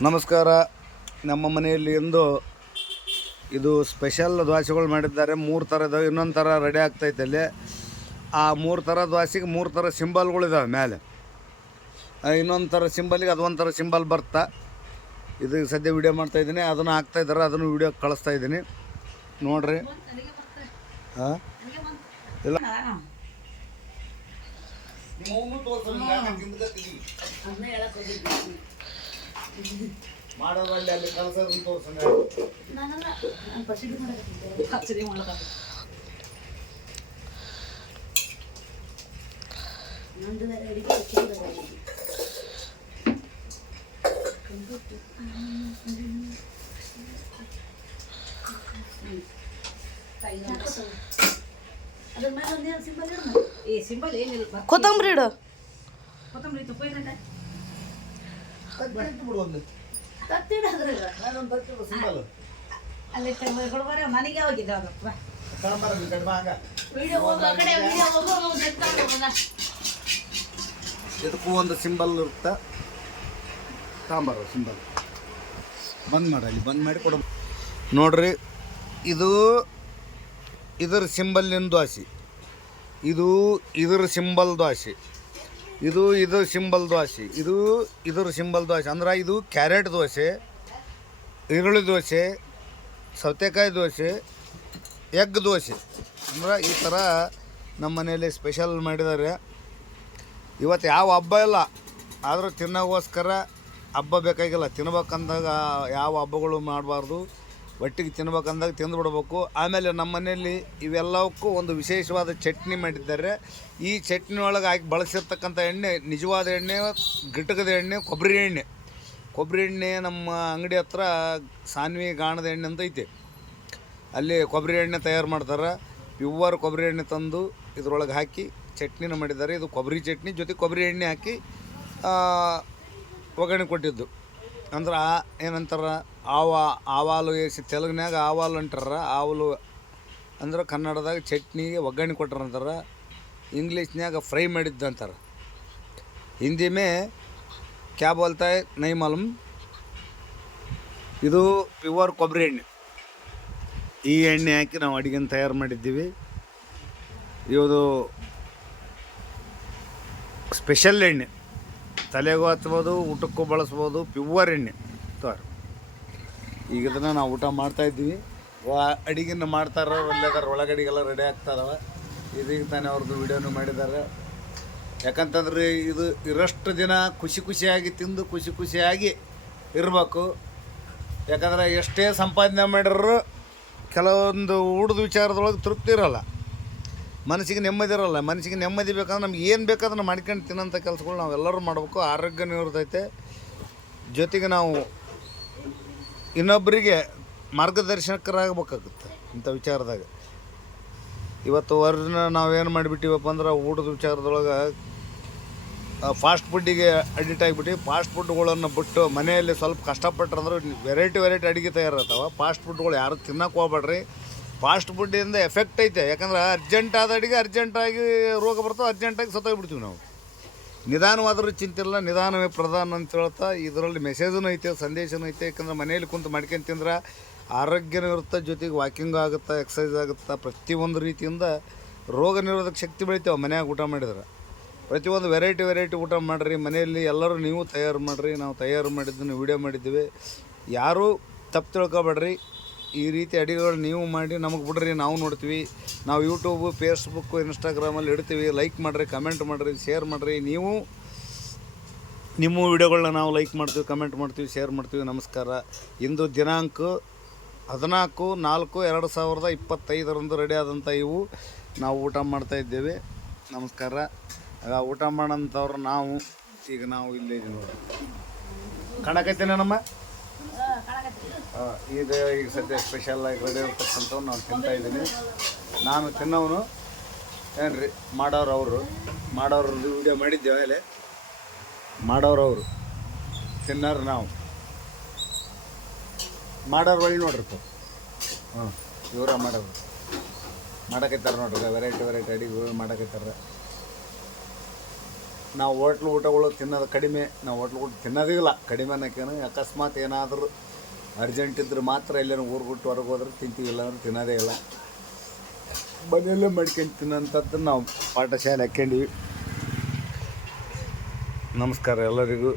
ನಮಸ್ಕಾರ. ನಮ್ಮ ಮನೆಯಲ್ಲಿ ಇಂದು ಇದು ಸ್ಪೆಷಲ್ ದೋಸೆಗಳು ಮಾಡಿದ್ದಾರೆ. 3 ಥರದ ಇನ್ನೊಂದು ಥರ ರೆಡಿ ಆಗ್ತೈತೆ ಅಲ್ಲಿ. ಆ 3 ಥರ ದೋಸೆಗೆ 3 ಥರ ಸಿಂಬಲ್ಗಳಿದ್ದಾವೆ ಮೇಲೆ. ಇನ್ನೊಂದು ಥರ ಸಿಂಬಲಿಗೆ ಅದೊಂದು ಥರ ಸಿಂಬಲ್ ಬರ್ತಾ ಇದು ಸದ್ಯ ವಿಡಿಯೋ ಮಾಡ್ತಾಯಿದ್ದೀನಿ. ಅದನ್ನು ಹಾಕ್ತಾಯಿದ್ದಾರೆ, ಅದನ್ನು ವಿಡಿಯೋ ಕಳಿಸ್ತಾಯಿದ್ದೀನಿ ನೋಡಿರಿ. ಹಾಂ ಇಲ್ಲ ಮಾಡೋದ್ರಲ್ಲಿ ಅಲ್ಲಿ ಕಲಸೋದನ್ನ ತೋರ್ಸಂಗ ಕೊತ್ತಂಬರಿ ಇಡು. ಇದಕ್ಕೂ ಒಂದು ಸಿಂಬಲ್ ಇರುತ್ತೆ. ತಾಂಬಾರ ಸಿಂಬಲ್ ಬಂದ್ ಮಾಡಿ, ಅಲ್ಲಿ ಬಂದ್ ಮಾಡಿ ಕೊಡ ನೋಡ್ರಿ. ಇದು ಇದರ ಸಿಂಬಲ್ಲಿನ ದೋಸೆ, ಇದು ಇದರ ಸಿಂಬಲ್ ದೋಸೆ, ಇದು ಸಿಂಬಲ್ ದೋಸೆ, ಇದು ಇದರ ಸಿಂಬಲ್ ದೋಸೆ. ಅಂದ್ರೆ ಇದು ಕ್ಯಾರೆಟ್ ದೋಸೆ, ಈರುಳ್ಳಿ ದೋಸೆ, ಸೌತೆಕಾಯಿ ದೋಸೆ, ಎಗ್ ದೋಸೆ. ಅಂದ್ರೆ ಈ ಥರ ನಮ್ಮ ಮನೆಯಲ್ಲಿ ಸ್ಪೆಷಲ್ ಮಾಡಿದ್ದಾರೆ. ಇವತ್ತು ಯಾವ ಹಬ್ಬ ಇಲ್ಲ, ಆದರೂ ತಿನ್ನೋಗೋಸ್ಕರ ಹಬ್ಬ ಬೇಕಾಗಿಲ್ಲ. ತಿನ್ಬೇಕಂದಾಗ ಯಾವ ಹಬ್ಬಗಳು ಮಾಡಬಾರ್ದು, ಒಟ್ಟಿಗೆ ತಿನ್ಬೇಕಂದಾಗ ತಿಂದುಬಿಡ್ಬೇಕು. ಆಮೇಲೆ ನಮ್ಮ ಮನೆಯಲ್ಲಿ ಇವೆಲ್ಲವಕ್ಕೂ ಒಂದು ವಿಶೇಷವಾದ ಚಟ್ನಿ ಮಾಡಿದ್ದಾರೆ. ಈ ಚಟ್ನಿ ಒಳಗೆ ಹಾಕಿ ಬಳಸಿರ್ತಕ್ಕಂಥ ಎಣ್ಣೆ ನಿಜವಾದ ಎಣ್ಣೆ, ಗಿಟಕದ ಎಣ್ಣೆ, ಕೊಬ್ಬರಿ ಎಣ್ಣೆ ನಮ್ಮ ಅಂಗಡಿ ಹತ್ರ ಸಾನ್ವಿ ಗಾಣದ ಎಣ್ಣೆ ಅಂತ ಐತೆ. ಅಲ್ಲಿ ಕೊಬ್ಬರಿ ಎಣ್ಣೆ ತಯಾರು ಮಾಡ್ತಾರೆ. ಪ್ಯೂವರ್ ಕೊಬ್ಬರಿ ಎಣ್ಣೆ ತಂದು ಇದ್ರೊಳಗೆ ಹಾಕಿ ಚಟ್ನಿನ ಮಾಡಿದ್ದಾರೆ. ಇದು ಕೊಬ್ಬರಿ ಚಟ್ನಿ ಜೊತೆ ಕೊಬ್ಬರಿ ಎಣ್ಣೆ ಹಾಕಿ ಒಗ್ಗರಣೆ ಕೊಟ್ಟಿದ್ದು. ಅಂದ್ರೆ ಏನಂತಾರೆ ಆವಾಲು ಏಸಿ, ತೆಲುಗಿನಾಗ ಆವಾಲು ಅಂಟಾರ. ಆವಲು ಅಂದ್ರೆ ಕನ್ನಡದಾಗ ಚಟ್ನಿಗೆ ಒಗ್ಗರಣೆ ಕೊಟ್ಟಾರ ಅಂತಾರೆ. ಇಂಗ್ಲೀಷ್ನ್ಯಾಗ ಫ್ರೈ ಮಾಡಿದ್ದು ಅಂತಾರೆ. ಹಿಂದಿ ಮೇ ಕ್ಯಾ ಬೋಲ್ತಾಯ್ ನೈ ಮಾಲೂಮ್. ಇದು ಪ್ಯೂವರ್ ಕೊಬ್ಬರಿ ಎಣ್ಣೆ. ಈ ಎಣ್ಣೆ ಹಾಕಿ ನಾವು ಅಡುಗೆನ ತಯಾರು ಮಾಡಿದ್ದೀವಿ. ಇದು ಸ್ಪೆಷಲ್ ಎಣ್ಣೆ, ತಲೆಗೂ ಹಚ್ಬೋದು, ಊಟಕ್ಕೂ ಬಳಸ್ಬೋದು. ಪ್ಯೂವರ್ ಎಣ್ಣೆ ತೋರಿ. ಈಗ ಇದನ್ನು ನಾವು ಊಟ ಮಾಡ್ತಾಯಿದ್ದೀವಿ. ಅಡುಗೆನ ಮಾಡ್ತಾರ ಒಳ್ಳೆದಾರ, ಒಳಗಡೆಗೆಲ್ಲ ರೆಡಿ ಆಗ್ತಾರವ. ಇದೀಗ ತಾನೇ ಅವ್ರದ್ದು ವಿಡಿಯೋನು ಮಾಡಿದ್ದಾರೆ. ಯಾಕಂತಂದ್ರೆ ಇದು ಇರಷ್ಟು ದಿನ ಖುಷಿಯಾಗಿ ತಿಂದು ಖುಷಿಯಾಗಿ ಇರಬೇಕು. ಯಾಕಂದ್ರೆ ಎಷ್ಟೇ ಸಂಪಾದನೆ ಮಾಡಿದ್ರು ಕೆಲವೊಂದು ಊಟದ ವಿಚಾರದೊಳಗೆ ತೃಪ್ತಿ ಇರೋಲ್ಲ, ಮನಸ್ಸಿಗೆ ನೆಮ್ಮದಿ ಇರೋಲ್ಲ. ಮನಸ್ಸಿಗೆ ನೆಮ್ಮದಿ ಬೇಕಂದ್ರೆ ನಮ್ಗೆ ಏನು ಬೇಕಾದ್ರೆ ಮಾಡ್ಕೊಂಡು ತಿನ್ನೋಂಥ ಕೆಲಸಗಳು ನಾವೆಲ್ಲರೂ ಮಾಡಬೇಕು. ಆರೋಗ್ಯನೂ ಇರ್ತೈತೆ, ಜೊತೆಗೆ ನಾವು ಇನ್ನೊಬ್ಬರಿಗೆ ಮಾರ್ಗದರ್ಶಕರಾಗಬೇಕಾಗುತ್ತೆ ಇಂಥ ವಿಚಾರದಾಗ. ಇವತ್ತು ವರ್ನ ನಾವೇನು ಮಾಡಿಬಿಟ್ಟಿವಪ್ಪ ಅಂದ್ರೆ ಊಟದ ವಿಚಾರದೊಳಗೆ ಫಾಸ್ಟ್ ಫುಡ್ಡಿಗೆ ಅಡಿಕ್ಟ್ ಆಗಿಬಿಟ್ಟು ಫಾಸ್ಟ್ ಫುಡ್ಗಳನ್ನು ಬಿಟ್ಟು ಮನೆಯಲ್ಲಿ ಸ್ವಲ್ಪ ಕಷ್ಟಪಟ್ಟರಂದ್ರೆ ವೆರೈಟಿ ಅಡುಗೆ ತಯಾರಾಗ್ತಾವೆ. ಫಾಸ್ಟ್ ಫುಡ್ಗಳು ಯಾರು ತಿನ್ನೋಕೆ ಹೋಗ್ಬೇಡ್ರಿ. ಫಾಸ್ಟ್ ಫುಡ್ಡಿಂದ ಎಫೆಕ್ಟ್ ಐತೆ. ಯಾಕಂದ್ರೆ ಅರ್ಜೆಂಟ್ ಆದ ಅಡುಗೆ ಅರ್ಜೆಂಟಾಗಿ ರೋಗ ಬರ್ತಾವೆ, ಅರ್ಜೆಂಟಾಗಿ ಸತ್ತೋಗ್ಬಿಡ್ತೀವಿ ನಾವು. ನಿಧಾನವಾದರೂ ಚಿಂತಿಲ್ಲ, ನಿಧಾನವೇ ಪ್ರಧಾನ ಅಂತ ಹೇಳ್ತಾ ಇದರಲ್ಲಿ ಮೆಸೇಜೂ ಐತೆ, ಸಂದೇಶನೂ ಐತೆ. ಯಾಕಂದ್ರೆ ಮನೇಲಿ ಕುಂತು ಮಾಡ್ಕೊಂಡು ತಿಂದ್ರೆ ಆರೋಗ್ಯನೂ ಇರುತ್ತೆ, ಜೊತೆಗೆ ವಾಕಿಂಗ್ ಆಗುತ್ತೆ, ಎಕ್ಸಸೈಸ್ ಆಗುತ್ತೆ. ಪ್ರತಿಯೊಂದು ರೀತಿಯಿಂದ ರೋಗ ನಿರೋಧಕ ಶಕ್ತಿ ಬೆಳಿತೇವೆ ಮನ್ಯಾಗ ಊಟ ಮಾಡಿದ್ರೆ. ಪ್ರತಿಯೊಂದು ವೆರೈಟಿ ಊಟ ಮಾಡಿರಿ ಮನೆಯಲ್ಲಿ. ಎಲ್ಲರೂ ನೀವು ತಯಾರು ಮಾಡಿರಿ. ನಾವು ತಯಾರು ಮಾಡಿದ್ದನ್ನು ವಿಡಿಯೋ ಮಾಡಿದ್ದೀವಿ. ಯಾರೂ ತಪ್ಪು ತಿಳ್ಕೊಬೇಡ್ರಿ. ಈ ರೀತಿ ಅಡುಗೆಗಳು ನೀವು ಮಾಡಿ ನಮಗೆ ಬಿಡ್ರಿ, ನಾವು ನೋಡ್ತೀವಿ. ನಾವು ಯೂಟ್ಯೂಬು, ಫೇಸ್ಬುಕ್ಕು, ಇನ್ಸ್ಟಾಗ್ರಾಮಲ್ಲಿ ಇಡ್ತೀವಿ. ಲೈಕ್ ಮಾಡಿರಿ, ಕಮೆಂಟ್ ಮಾಡಿರಿ, ಶೇರ್ ಮಾಡಿರಿ. ನೀವು ನಿಮ್ಮ ವಿಡಿಯೋಗಳನ್ನ ನಾವು ಲೈಕ್ ಮಾಡ್ತೀವಿ, ಕಮೆಂಟ್ ಮಾಡ್ತೀವಿ, ಶೇರ್ ಮಾಡ್ತೀವಿ. ನಮಸ್ಕಾರ. ಇಂದು ದಿನಾಂಕ 14/4/2025 ರೆಡಿ ಆದಂಥ ಇವು ನಾವು ಊಟ ಮಾಡ್ತಾಯಿದ್ದೇವೆ. ನಮಸ್ಕಾರ. ಊಟ ಮಾಡೋಂಥವ್ರು ನಾವು ಈಗ ನಾವು ಇಲ್ಲೇ ಇದ್ದೀವಿ ನೋಡಿ. ಕಾಣಕತ್ತೇನೆ ನಮ್ಮ ಇದು ಈಗ ಸದ್ಯ ಸ್ಪೆಷಲಾಗಿ ರೆಡಿ ಇರ್ತಕ್ಕಂಥವು ನಾವು ತಿಂತಾಯಿದ್ದೀನಿ. ನಾನು ತಿನ್ನೋನು ಏನ್ರಿ ಮಾಡೋರದ್ದು ವಿಡಿಯೋ ಮಾಡಿದ್ದೇವೆ. ಮೇಲೆ ಮಾಡೋರವರು ತಿನ್ನೋರು ನಾವು ಮಾಡೋರು ಒಳ್ಳೆ ನೋಡ್ರಿಪ್ಪ. ಇವರ ಮಾಡೋರು ಮಾಡಕೈತಾರೆ ನೋಡ್ರಿ, ವೆರೈಟಿ ಅಡಿಗೆಗಳು ಮಾಡಕೈತಾರೆ. ನಾವು ಹೋಟ್ಲು ಊಟಗಳು ತಿನ್ನೋದು ಕಡಿಮೆ. ನಾವು ಹೋಟ್ಲು ಊಟ ತಿನ್ನೋದೇ ಇಲ್ಲ, ಕಡಿಮೆ ಅನ್ನೋಕ್ಕೇನು. ಅಕಸ್ಮಾತ್ ಏನಾದರೂ ಅರ್ಜೆಂಟ್ ಇದ್ರೆ ಮಾತ್ರ ಎಲ್ಲೇನೋ ಊರು ಬಿಟ್ಟು ಹೊರಗೆ ಹೋದ್ರೆ ತಿಂತೀವಿ, ಇಲ್ಲ ಅಂದ್ರೆ ತಿನ್ನೋದೇ ಇಲ್ಲ. ಮನೆಯಲ್ಲೇ ಮಾಡ್ಕೊಂಡು ತಿನ್ನೋಂಥದ್ದು ನಾವು ಪಾಠಶಾಲೆ ಹಾಕ್ಕೊಂಡಿವಿ. ನಮಸ್ಕಾರ ಎಲ್ಲರಿಗೂ.